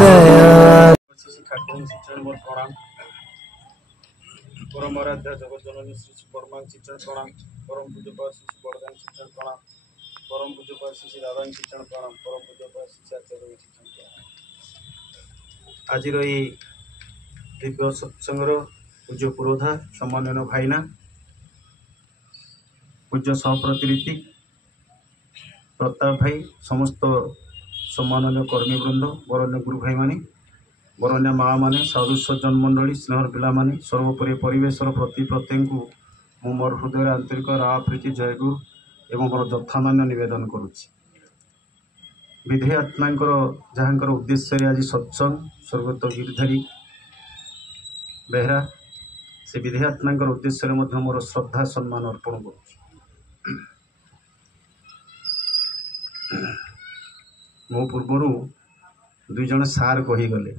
दया परम आराध्या जगत जननी श्री श्री परमांग शिक्षण प्रणाम परम पूज्य श्री बरदान शिक्षण प्रणाम परम पूज्य श्री राधान शिक्षण प्रणाम परम पूज्य श्री आचार्य शिक्षण प्रणाम। आज दिव्य सत्संगर पूज्य पुरोधा सम्माननीय भाईना पूज्य सहप्रतिनिधि प्रताप भाई समस्त सम्माननीय कर्मीवृंद बरण्य गुरु भाई माने बरण्य माँ मैंने साधु सज्जन मंडली स्नेहर पिला माने सर्वोपरि परिवेशर प्रति प्रत्येक मु मोर हृदय आंतरिक रा प्रीति जयगुरु एवं मोर जथामान्य निवेदन करुच्ची। विधेय आत्मा जहाँकर उद्देश्य आज सत्संग स्वर्गत गिरिधारी बेहरा से विधेय आत्मा उद्देश्य मोर श्रद्धा सम्मान अर्पण कर मो पूर्वर दुई जन सार कहीगले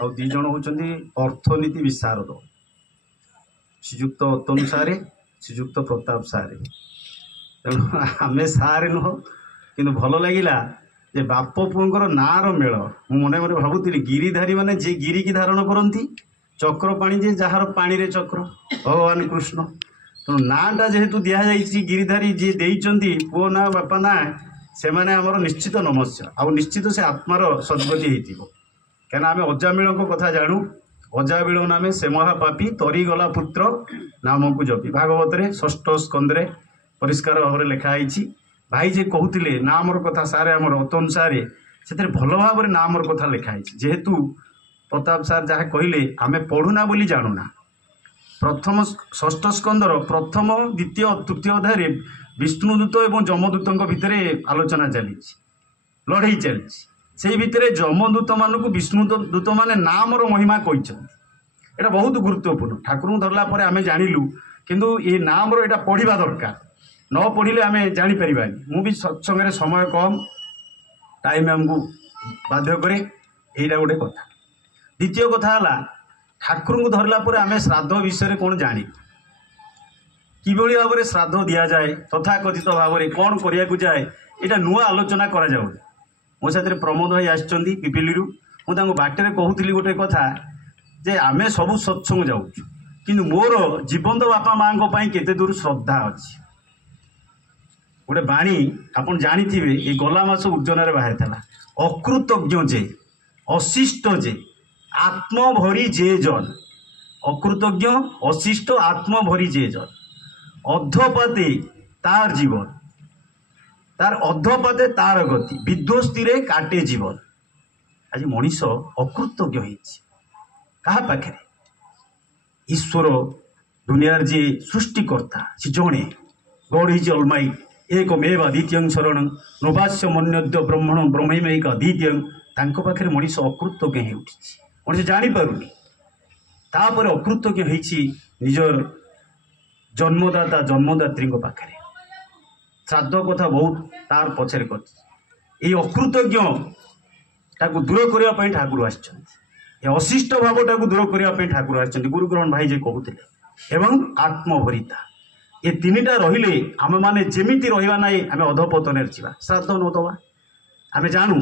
आ दी जन होती अर्थनीति विशारद श्रीजुक्त अतनु सारे श्रीजुक्त प्रताप सारे तेणु आम सारे नुह कि भल लगिला जे बाप पुओंकर नार मेल मु मने मने भावुली गिरिधारी माने जे गिरी की धारण करती चक्र पाणी जे जार पानी रे चक्र भगवान कृष्ण तेणु नाटा जेहेतु दिखाई गिरिधारी जी देइचंती पुओ ना बापा ना से माने आमर निश्चित नमस्या आ निश्चित से आत्मार सद्गति होइतिबो क्या आम अजामिल कथा जानू अजामिल नामे से महापापी तरीगला पुत्र नाम को जपी भागवत रे षष्ठ स्कंदे परिष्कार भाव में लिखाई भाई जे कहते नामर कथा सारे आम रतन सारे से भल भाव में नामर कथा लिखाई जेहेतु प्रताप सार जहाँ कहले आम पढ़ुना बोली जानूना प्रथम षष्ठ स्कंदर प्रथम द्वितीय तृतीय अध्याय विष्णुदूत और जमदूतों भितर आलोचना चली लड़ई चली से भितर जमदूत मान विष्णुदूत माने नामर महिमा कहते बहुत गुरुत्वपूर्ण ठाकुर धरला आम जानिलु किंतु ये नामर यहाँ पढ़ा दरकार न पढ़ले आम जापर मु भी सत्संग समय कम टाइम आमको बाध्य करे यहीटा गोटे कथा। द्वितीय कथा है ठाकुर को धरला आम श्राद्ध विषय कौन जानी किभली भाव में श्राद्ध दि जाए तथाकथित भाव में कौन करने को जाए यहाँ नुआ आलोचना करा जाऊ मो साथ प्रमोद भाई आसछंती पिपिली मुझे बाटर कहूली गोटे कथा जे आमे सबू सत्संग जाऊँ किंतु मोर जीवंत बापा माँ केते दूर श्रद्धा अच्छी गोटे बाणी आपन जानी ये गला मास उज्जैन में बाहर था अकृतज्ञ जे अशिष्ट जे आत्मभरी जे जन अकृतज्ञ अशिष्ट आत्मभरी जे जन अधपाते तार जीवन तार अधपाते तार गति विध्वस्ती रे काटे जीवन आज मनीष अकृतज्ञ क्या पाखे ईश्वर दुनियार जे सृष्टिकर्ता से जड़े गॉड इज ऑलमाइट एकमेव द्वितीय शरण नवास्य मन्यद्य ब्रह्मण ब्रह्मैक द्वितीय पाखे मनीष अकृतज्ञ हो मनीष जापारूनी तापर अकृतज्ञ निजर जन्मदाता जन्मदात्री पाखे श्राद्ध कथा बहुत तार पछरे कर अकृतज्ञ दूर करने ठाकुर आशिष्ट भाव टाक दूर करने ठाकुर गुरुग्रहण भाई जे कहते एवं आत्मभरिता ये तीनटा रहिले आम मैंने जमीती रहा ना आम अधपतन श्राद्ध न दवा आम जानू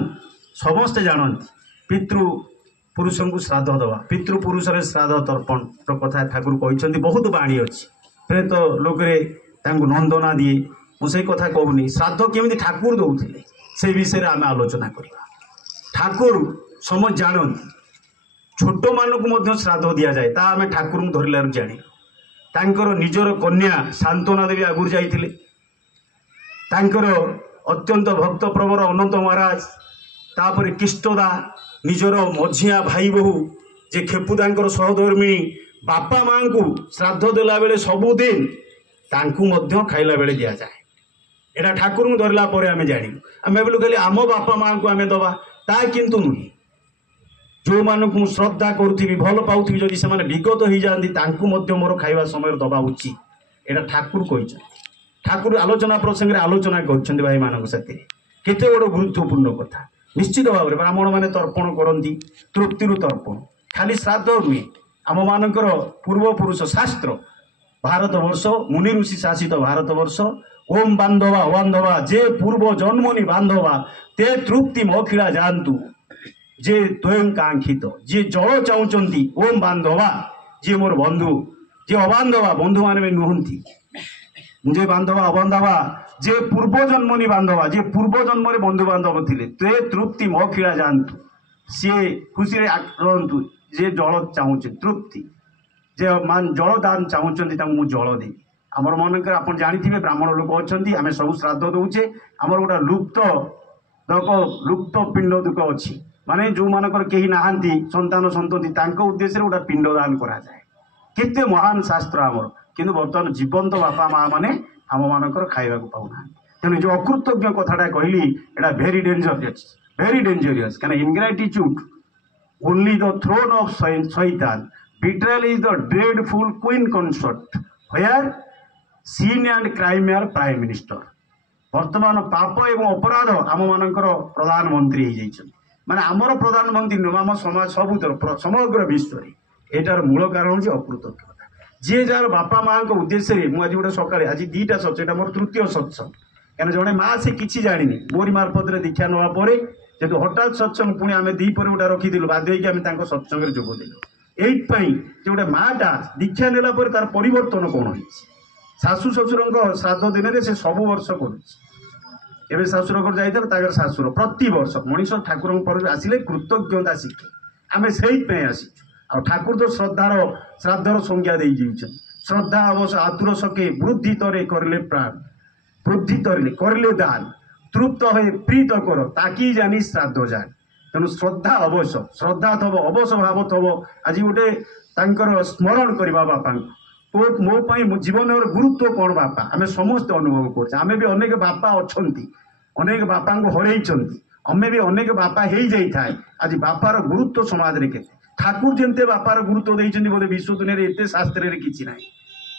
समस्ते जानती पितृपुरुष को श्राद्ध दवा पितृपुरुष श्राद्ध तर्पण कथा ठाकुर कहते बहुत बाणी अच्छी प्रेत लोकरे नंदना दिए मुझे कथा कहूनी श्राद्ध केमी ठाकुर दौले से विषय आम आलोचना करवा ठाकुर समझ जानती छोट मानक श्राद्ध दि जाए आम ठाकुर धरल जानी निजर कन्या सांत्वना देवी आगुरी जाइए अत्यंत भक्त प्रवर अनंत महाराज तापर किष्टदा निजर मझिया भाई बहु जे खेपुदा सहधर्मिणी बापा माँ को श्राद्ध देला बेले सबुदिन खाइला बेले दि जाए यहाँ ठाकुर को धरला आम जाणु आम भाविलु खाली आम बापा माँ को आम दबा ता किंतु नुहे जो मानक श्रद्धा करुथी भल पाऊथी जदि से विगत हो जाती मोर खाଇବା समय दबा उचित यहाँ ठाकुर कहते ठाकुर आलोचना प्रसंग आलोचना कर भाई मान साथी केते बड़ गुरुत्वपूर्ण कथा निश्चित भाव में ब्राह्मण मैंने तर्पण करती तृप्ति तर्पण खाली श्राद्ध नुहे आम मानकर पूर्वपुरुष शास्त्र भारत वर्ष मुनि ऋषि शासित भारत वर्ष ओम बांधवा जे पूर्व जन्मनि बांधवा ते तृप्ति मखिला जानतु जे त्वयंकांक्षित जे जल चाहूँगी ओम बांधवा जे मोर बंधु जे अबांधवा बंधु मान नुहति मुझे बांधवा अबांधवा जे पूर्व जन्मनी बांधवा जे पूर्व जन्म बंधु बांधव थे ते तृप्ति मो खिला जातु सी खुशी रहतु जे जल चाहूँ तृप्ति जे मान जल दान चाहूँगी जल दे आमर मन आप जानी ब्राह्मण लोक अच्छा आम सब श्राद्ध दौचे आमर गोटे लुप्त पिंड दुख अच्छी माने जो मानकर कहीं नहांती संतान संतति उद्देश्य गोटे पिंड दान कराए केते महान शास्त्र आमर किंतु बर्तमान जीवंत बापा माँ मैंने आम मानकर खाइबा पाऊना तेणु जो अकृतज्ञ कथाटा कहली एटा भेरी डेंजरियस कहीं इनग्रेटिट्यूड ओनली द थ्रोन ऑफ शैतान betrayal is the dreadful queen consort where sin and crime are prime minister वर्तमान पाप एवं अपराध आम मानकर प्रधानमंत्री हो जाइछन माने आमर प्रधानमंत्री आम समाज सबुतर समग्र विश्व रे एटार मूल कारण होची अकृतज्ञता जे जार बापा माँ को उद्देश्य रे मु आज गोटे सकाळे आज दीटा सत्संग मोर तृतीय सत्संग कहना जड़े माँ से किसी जानी मोरी मार्फत दीक्षा नवा पर जेतु हठात सत्संग पुणी आम दीपर गोटा रखीदे बाध्य आम सत्संग जोगदेलु एइपाई जे गोटे माटा दीक्षा नेला पर तार परिवर्तन कौन हो शाशु शशुर श्राद्ध दिन में से सब वर्ष कर शाशुर घर जाइए शाशुर प्रति वर्ष मनीष ठाकुर पर आसिले कृतज्ञता शिखे आम से आसी ठाकुर तो श्रद्धार श्राद्धर संज्ञा दे श्रद्धा अवश्य आतुर सके वृद्धि तरे करले प्राण वृद्धि तरले करले दान तृप्त हुए प्रीत कर ताकि जानी श्राद्ध जान तेणु श्रद्धा अवश्य श्रद्धा थब अवश्य भाव थब आज गोटे स्मरण करवा बापा मो जीवन गुरुत्व कौन बापा आम समस्त अनुभव करें भी अनेक बापा अच्छा अनेक बापा को हरई आम भी अनेक बापा हो जाए आज बापार गुरुत्व समाज में के ठाकुर जमते बापार गुरुत्व देते बोले विश्व दुनिया एत शास्त्र कि ना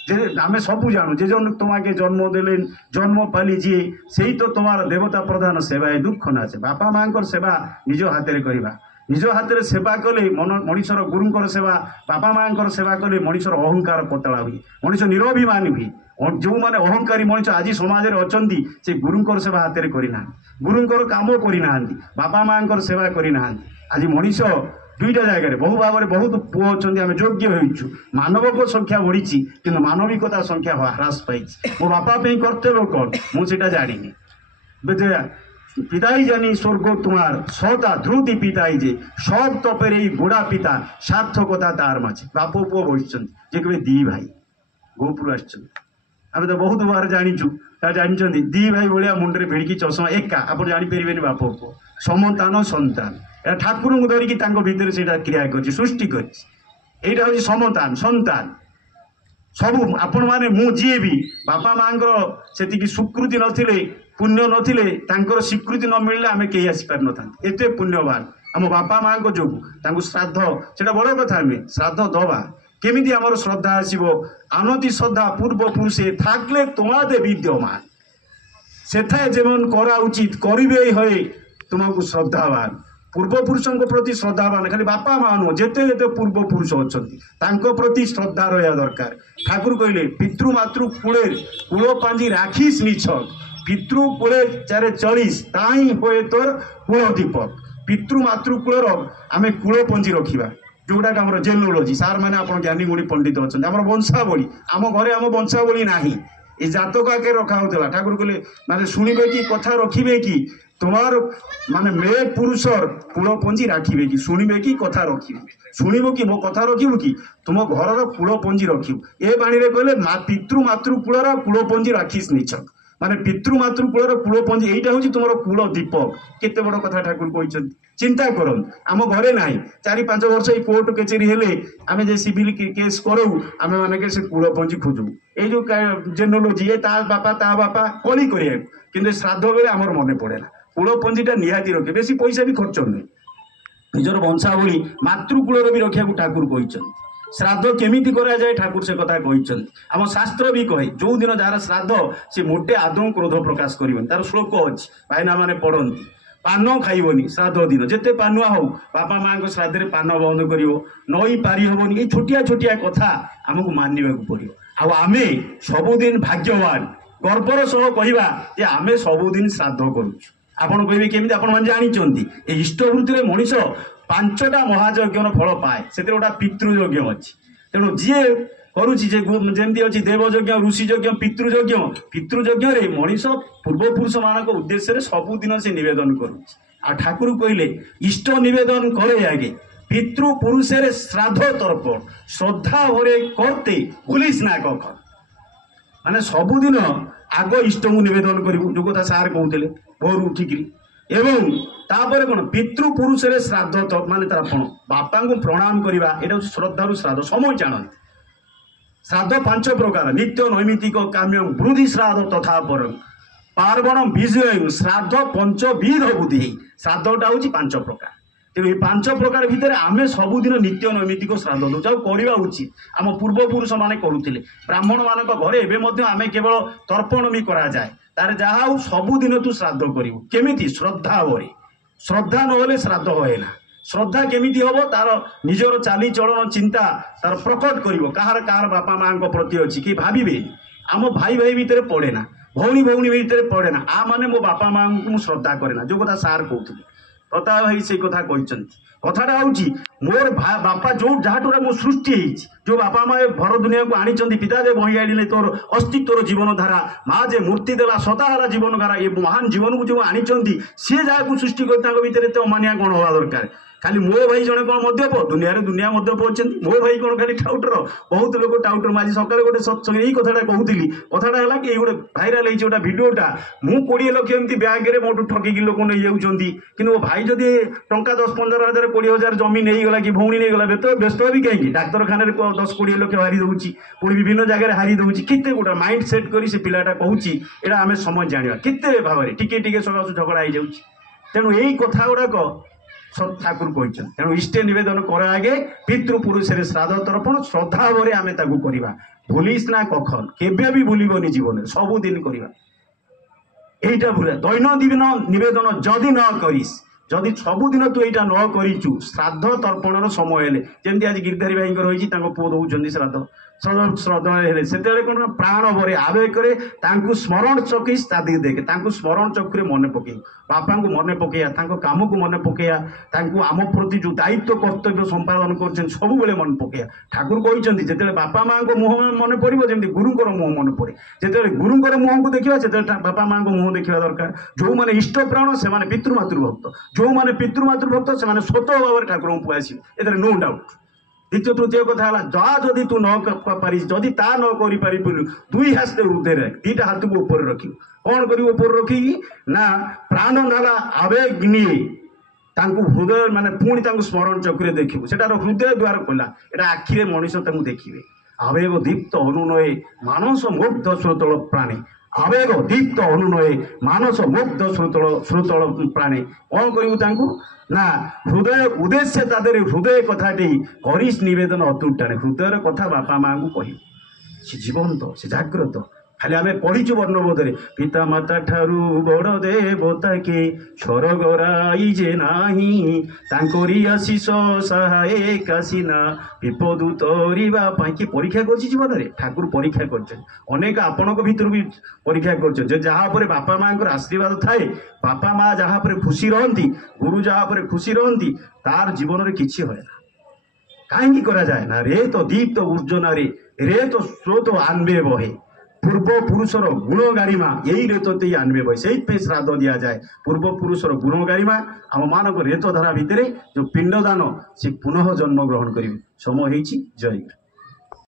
जे आम सब जानू जे जन तुम्हें जन्म देले जन्म पाली जी से तो तुम्हार देवता प्रधान सेवा है दुख ना से बापा माँ सेवा निज हाथ में करवा निज हाथ में सेवा कले मनीषर गुरुंर सेवा बापा माँ सेवा कले मनीषर अहंकार पतला हुए मनीष निरभिमानी हुए जो मैंने अहंकारी मनीष आज समाज में अच्छा से गुरुंर सेवा हाथ में करना गुरुंर काम करना बापा माँ सेवा करना आज मनीष दुईटा जगह बहु भाव में बहुत पुओ अच्छा आम योग्य हो मानव को संख्या बढ़ी कि मानविकता संख्या ह्रास पाई मो बापा कर्तव्य कौन मुझे जानी पिताई जानी स्वर्ग तुम्हार सता ध्रुति पिताई जे सब तपेर बुढ़ा पिता सार्थकता तार माझे बाप पुओ बस कहे दी भाई गोपुर आम तो बहुत बार जाचु जानते दी भाई भाया मुंडे भिड़की चषमा एका आप जापर बाप पुओ समतान संतान ठाकुर को धरिकी भितर से क्रिया कर सृष्टि करटा हूँ समतान संतान सब आपण मैंने मुझे भी बापा माँ से स्वीकृति नथिले पुण्य नथिले स्वीकृति न मिलले आम कहीं आसीपार न था एत पुण्यवान आम बापा माँ को जो श्राद्ध से बड़ कथा नुहे श्राद्ध दवा केमी आमर श्रद्धा आसो आनती श्रद्धा पूर्व पुरुषे थाकले तुम्हारे विद्यमान सेथा जेमन करा उचित करिबे हए तुमको श्रद्धावान पूर्वपुरुषों प्रति श्रद्धावान खाली बापा माँ नुह जिते जिते पूर्वपुरुष अच्छा प्रति श्रद्धा रहा दरकार ठाकुर कहले पितृमातृ कूले कूल पांजी राखिस निछक पितृ कूले चारे चलीस ताई हुए तोर कूल दीपक पितृमातृ कूलर आम कूल पंजी रखा जोटा आम जेनोलोजी सार मैंने आप ज्ञानी गुणी पंडित अच्छा आम वंशावली आम घरे आम वंशावली ना ये जातक आगे रखा होता ठाकुर कहले माने शुणवे कि कथा रखिए कि तुम्हार माने मे पुरुषर कूल पंजी राखिए कि शुणवे कि कथा रखिए शुणव कि मो कथा रखिबू कि तुम घर कूल पंजी रखिबू ए बाणी कहले पितृमातृ कूलर कूल पंजी राखिस निछक माने पितृमातृ कूलर कूल पंजी यहीटा हूँ तुम कूल दीपक केते बड़ कथा ठाकुर कहते चिंता कर आम घरे ना 4-5 वर्ष ये कोर्ट कचेरी हेले आम जे सिविल केस करूँ आम मानक से कूल पंजी खोजू ये जो जेनोलोजी ये ता बापा कली कर श्राद्ध बेले आमर मन पड़ेगा कूल पंजीटा निहाती रखे बेसी पैसा भी खर्च नुहे निजर वंशावली मातृकूलर भी रखा ठाकुर कहते श्राद्ध केमिति करा जाए ठाकुर से कथा कहते आम शास्त्र भी कहे जो दिन जार श्राद्ध से मोटे आदौ क्रोध प्रकाश कर तार श्लोक अच्छी भाईना मैंने पढ़ती पान खाइबनी श्राद्ध दिन जिते पानुआ हो बापा माँ श्राद्ध पान बंद कर नई पारि हेनी ये छोटिया छोटिया कथा आमको मानवा पड़ो आमे सबुदिन भाग्यवान गर्वर सह कहवा जे आमे सबुदिन श्राद्ध करूँ ଆପଣ କହିବେ କେମିତି? ଆପଣ ମାନେ ଜାଣିଛନ୍ତି ଏ ଇଷ୍ଟବୃତ୍ତିରେ ମଣିଷ 5ଟା ମହାଯଜ୍ଞର ଫଳ ପାଏ, ସେଥିରେ ଗୋଟା ପିତୃଯଜ୍ଞ ଅଛି। ତେଣୁ ଯିଏ କରୁଛି ଯେ ଯେମିତି ଅଛି ଦେବଯଜ୍ଞ, ଋଷି ଯଜ୍ଞ, ପିତୃଯଜ୍ଞ, ପିତୃଯଜ୍ଞରେ ମଣିଷ ପୂର୍ବପୁରୁଷମାନଙ୍କ ଉଦ୍ଦେଶ୍ୟରେ ସବୁଦିନ ସେ ନିବେଦନ କରୁଛି। ଆଉ ଠାକୁର କହିଲେ ଇଷ୍ଟ ନିବେଦନ করে আগে পিতৃপুরুষের শ্রাদ্ধ তর্পণ শ্রদ্ধা ভরে করতে ভুলিস না কখন। মানে ସବୁଦିନ ଆଗ ଇଷ୍ଟଙ୍କୁ ନିବେଦନ କରିବୁ, ଯୋଉ କଥା ସାର୍ କହୁଥିଲେ ଭୋରୁ ଉଠିକିରି। ଏବଂ ତାପରେ କ'ଣ ପିତୃପୁରୁଷରେ ଶ୍ରାଦ୍ଧ ମାନେ ତାର କ'ଣ ବାପାଙ୍କୁ ପ୍ରଣାମ କରିବା, ଏଇଟା ହେଉଛି ଶ୍ରଦ୍ଧାରୁ ଶ୍ରାଦ୍ଧ। ସମୟ ଜାଣନ୍ତି ଶ୍ରାଦ୍ଧ 5 ପ୍ରକାର ନିତ୍ୟ ନୈମିତିକ କାମ୍ୟଂ ବୃଦ୍ଧି ଶ୍ରାଦ୍ଧ ତଥା ପରଂ ପାର୍ବଣ ବିଜୟଂ ଶ୍ରାଦ୍ଧ ପଞ୍ଚବିଧ ବୁଦ୍ଧି। ଶ୍ରାଦ୍ଧଟା ହେଉଛି 5 ପ୍ରକାର। ତେଣୁ ଏ 5 ପ୍ରକାର ଭିତରେ ଆମେ ସବୁଦିନ ନିତ୍ୟ ନୈମିତିକ ଶ୍ରାଦ୍ଧ ଦେଉଛୁ, ଆଉ କରିବା ଉଚିତ। ଆମ ପୂର୍ବପୁରୁଷମାନେ କରୁଥିଲେ। ବ୍ରାହ୍ମଣମାନଙ୍କ ଘରେ ଏବେ ମଧ୍ୟ ଆମେ କେବଳ ତର୍ପଣ ବି କରାଯାଏ। ତାର ଯାହା ହଉ ସବୁଦିନ ତୁ ଶ୍ରାଦ୍ଧ କରିବୁ। କେମିତି? ଶ୍ରଦ୍ଧା ଭରେ। ଶ୍ରଦ୍ଧା ନହେଲେ ଶ୍ରାଦ୍ଧ ହୁଏ ନା। ଶ୍ରଦ୍ଧା କେମିତି ହବ? ତାର ନିଜର ଚାଲିଚଳନ ଚିନ୍ତା ତାର ପ୍ରକଟ କରିବ। କାହାର ବାପା ମାଙ୍କ ପ୍ରତି ଅଛି କି ଭାବିବେନି। ଆମ ଭାଇ ଭାଇ ଭିତରେ ପଡ଼େ ନା, ଭଉଣୀ ଭଉଣୀ ଭିତରେ ପଡ଼େ ନା, ମାନେ ମୋ ବାପା ମାଙ୍କୁ ମୁଁ ଶ୍ରଦ୍ଧା କରେ ନା, ଯୋଉ କଥା ସାର୍ କହୁଥିଲେ। ପ୍ରତାପ ଭାଇ ସେଇ କଥା କହିଛନ୍ତି। କଥାଟା ହେଉଛି ମୋର ବାପା ଯୋଉ ଯାହାଠୁ ମୁଁ ସୃଷ୍ଟି ହେଇଛି, ଯୋଉ ବାପା ମା ଭର ଦୁନିଆକୁ ଆଣିଛନ୍ତି, ପିତା ଯେ ବହି ଆଣିଲେ ତୋର ଅସ୍ତିତ୍ୱର ଜୀବନ ଧାରା, ମା ଯେ ମୂର୍ତ୍ତି ଦେଲା ସଦାହରା ଜୀବନ ଧାରା, ଏ ମହାନ ଜୀବନକୁ ଯୋଉ ଆଣିଛନ୍ତି, ସିଏ ଯାହାକୁ ସୃଷ୍ଟି କରି ତାଙ୍କ ଭିତରେ ଏତେ ଅମାନିଆ କ'ଣ ହବା ଦରକାର? ଖାଲି ମୋ ଭାଇ ଜଣେ କ'ଣ ମଦ୍ୟପ? ଦୁନିଆ ମଦ୍ୟପ ଅଛନ୍ତି। ମୋ ଭାଇ କ'ଣ ଖାଲି ଟାଉଟର? ବହୁତ ଲୋକ ଟାଉଟର। ଆଜି ସକାଳେ ଗୋଟେ ସତ୍ସଙ୍ଗ ଏଇ କଥାଟା କହୁଥିଲି। କଥାଟା ହେଲା କି ଏଇ ଗୋଟେ ଭାଇରାଲ ହେଇଛି ଗୋଟେ ଭିଡ଼ିଓଟା। ମୁଁ 20 ଲକ୍ଷ ଏମିତି ବ୍ୟାଙ୍କରେ ମୋଠୁ ଠକିକି ଲୋକ ନେଇଯାଉଛନ୍ତି, କିନ୍ତୁ ମୋ ଭାଇ ଯଦି ଟଙ୍କା 10-15 ହଜାର 20 ହଜାର ଜମି ନେଇଗଲା କି ଭଉଣୀ ନେଇଗଲା, ବ୍ୟସ୍ତ ହେବି କାହିଁକି? ଡାକ୍ତରଖାନାରେ 10-20 ଲକ୍ଷ ହାରି ଦେଉଛି, ପୁଣି ବିଭିନ୍ନ ଜାଗାରେ ହାରି ଦେଉଛି। କେତେ ଗୋଟେ ମାଇଣ୍ଡ ସେଟ୍ କରି ସେ ପିଲାଟା କହୁଛି, ଏଇଟା ଆମେ ସମୟ ଜାଣିବା କେତେ ଭାବରେ ଟିକେ ସକାଶୁ ଝଗଡ଼ା ହେଇଯାଉଛି। ତେଣୁ ଏଇ କଥା ଗୁଡ଼ାକ ଠାକୁର କହିଛନ୍ତି। ତେଣୁ ଇଷ୍ଟ ନିବେଦନ କର ଆଗେ ପିତୃପୁରୁଷରେ ଶ୍ରାଦ୍ଧ ତର୍ପଣ ଶ୍ରଦ୍ଧା ଭରେ ଆମେ ତାକୁ କରିବା। ଭୁଲିସ୍ ନା କଖନ, କେବେ ବି ଭୁଲିବନି ଜୀବନରେ, ସବୁଦିନ କରିବା। এইটা ভুলে দৈনন্দিন নিবেদন যদি ন করিস, যদি ସବୁଦିନ ତୁ ଏଇଟା ନ କରିଛୁ, ଶ୍ରାଦ୍ଧ ତର୍ପଣର ସମୟ ହେଲେ, ଯେମିତି ଆଜି ଗିରିଧାରୀ ଭାଇଙ୍କର ହେଇଛି, ତାଙ୍କ ପୁଅ ଦେଉଛନ୍ତି ଶ୍ରାଦ୍ଧ ହେଲେ, ସେତେବେଳେ କ'ଣ ପ୍ରାଣ ଭରେ ଆବେଗରେ ତାଙ୍କୁ ସ୍ମରଣ ଚକି ଦେଖେ, ତାଙ୍କୁ ସ୍ମରଣ ଚକ୍ରରେ ମନେ ପକେଇ, ବାପାଙ୍କୁ ମନେ ପକେଇବା, ତାଙ୍କ କାମକୁ ମନେ ପକେଇବା, ତାଙ୍କୁ ଆମ ପ୍ରତି ଯେଉଁ ଦାୟିତ୍ୱ କର୍ତ୍ତବ୍ୟ ସମ୍ପାଦନ କରୁଛନ୍ତି ସବୁବେଳେ ମନେ ପକେଇବା। ଠାକୁର କହିଛନ୍ତି ଯେତେବେଳେ ବାପା ମାଆଙ୍କ ମୁହଁ ମନେ ପଡ଼ିବ, ଯେମିତି ଗୁରୁଙ୍କର ମୁହଁ ମନେ ପଡ଼େ। ଯେତେବେଳେ ଗୁରୁଙ୍କର ମୁହଁକୁ ଦେଖିବା, ସେତେବେଳେ ବାପା ମାଆଙ୍କ ମୁହଁ ଦେଖିବା ଦରକାର। ଯେଉଁମାନେ ଇଷ୍ଟପ୍ରାଣ ସେମାନେ ପିତୃମାତୃଭକ୍ତ, ଯେଉଁମାନେ ପିତୃମାତୃଭକ୍ତ ସେମାନେ ସ୍ୱତଃ ଭାବରେ ଠାକୁରଙ୍କୁ ଆସିବେ, ଏଥିରେ ନୋ ଡାଉଟ୍। ଦ୍ୱିତୀୟ ତୃତୀୟ କଥା ହେଲା, ଯାହା ଯଦି ତୁ ନ ପାରିଛୁ, ଯଦି ତା ନ କରିପାରିବୁ, 2 ହାତ ହୃଦୟରେ 2ଟା ହାତକୁ ଉପରେ ରଖିବୁ। କ'ଣ କରିବୁ ଉପରେ ରଖିକି? ନା ପ୍ରାଣ ଢାଲା ଆବେଗ ନିଏ, ତାଙ୍କୁ ହୃଦୟ ମାନେ ପୁଣି ତାଙ୍କୁ ସ୍ମରଣ ଚକ୍ରରେ ଦେଖିବୁ। ସେଟାର ହୃଦୟ ଦ୍ୱାର ଖୋଲା, ଏଟା ଆଖିରେ ମଣିଷ ତାଙ୍କୁ ଦେଖିବେ। ଆବେଗ ଦୀପ୍ତ ଅନୁନଏ ମାନସ ମୁଗ୍ଧ ଶ୍ରୋତଳ ପ୍ରାଣୀ, ଆବେଗ ଦୀପ୍ତ ଅନୁନଏ ମାନସ ମୁଗ୍ଧ ଶ୍ରୋତଳ ପ୍ରାଣୀ। କ'ଣ କରିବୁ ତାଙ୍କୁ? ନା ହୃଦୟ ଉଦ୍ଦେଶ୍ୟ, ତା ଦେହରେ ହୃଦୟ କଥାଟି କରିସ୍ ନିବେଦନ ଅତୁଟ ଟାଣେ। ହୃଦୟର କଥା ବାପା ମାଆଙ୍କୁ କହିବୁ, ସେ ଜୀବନ୍ତ, ସେ ଜାଗ୍ରତ। ଖାଲି ଆମେ ପଢ଼ିଛୁ ବର୍ଣ୍ଣବୋଧରେ, ପିତା ମାତା ଠାରୁ ବଡ଼ ଦେବତା କେ ସ୍ୱର୍ଗରାଇ ଯେ ନାହିଁ, ତାଙ୍କରି ଆଶିଷ ସହାୟ କାଶିନା ବିପଦ ତରିବା ପାଇଁ। କି ପରୀକ୍ଷା କରିଛି ଜୀବନରେ? ଠାକୁର ପରୀକ୍ଷା କରିଛନ୍ତି। ଅନେକ ଆପଣଙ୍କ ଭିତରୁ ବି ପରୀକ୍ଷା କରିଛନ୍ତି। ଯେ ଯାହା ଉପରେ ବାପା ମାଆଙ୍କର ଆଶୀର୍ବାଦ ଥାଏ, ବାପା ମା ଯାହା ଉପରେ ଖୁସି ରହନ୍ତି, ଗୁରୁ ଯାହା ଉପରେ ଖୁସି ରହନ୍ତି, ତାର ଜୀବନରେ କିଛି ହୁଏ ନା। କାହିଁକି କରାଯାଏ ନା? ରେ ତ ଦୀପ୍ତ ଉର୍ଜନାରେ ରେ ତ ସ୍ରୋତ ଆନବେ ବହେ, ପୂର୍ବପୁରୁଷର ଗୁଣ ଗାରିମା ଏଇ ରେତତେ ଆନବେ ବହେ। ସେଇଥିପାଇଁ ଶ୍ରାଦ୍ଧ ଦିଆଯାଏ। ପୂର୍ବପୁରୁଷର ଗୁଣ ଗାରିମା ଆମମାନଙ୍କ ରେତ ଧାରା ଭିତରେ ଯେଉଁ ପିଣ୍ଡଦାନ, ସେ ପୁନଃ ଜନ୍ମ ଗ୍ରହଣ କରିବେ। ସମୟ ହେଇଛି। ଜୟ ଗୁରୁ।